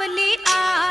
आवली आ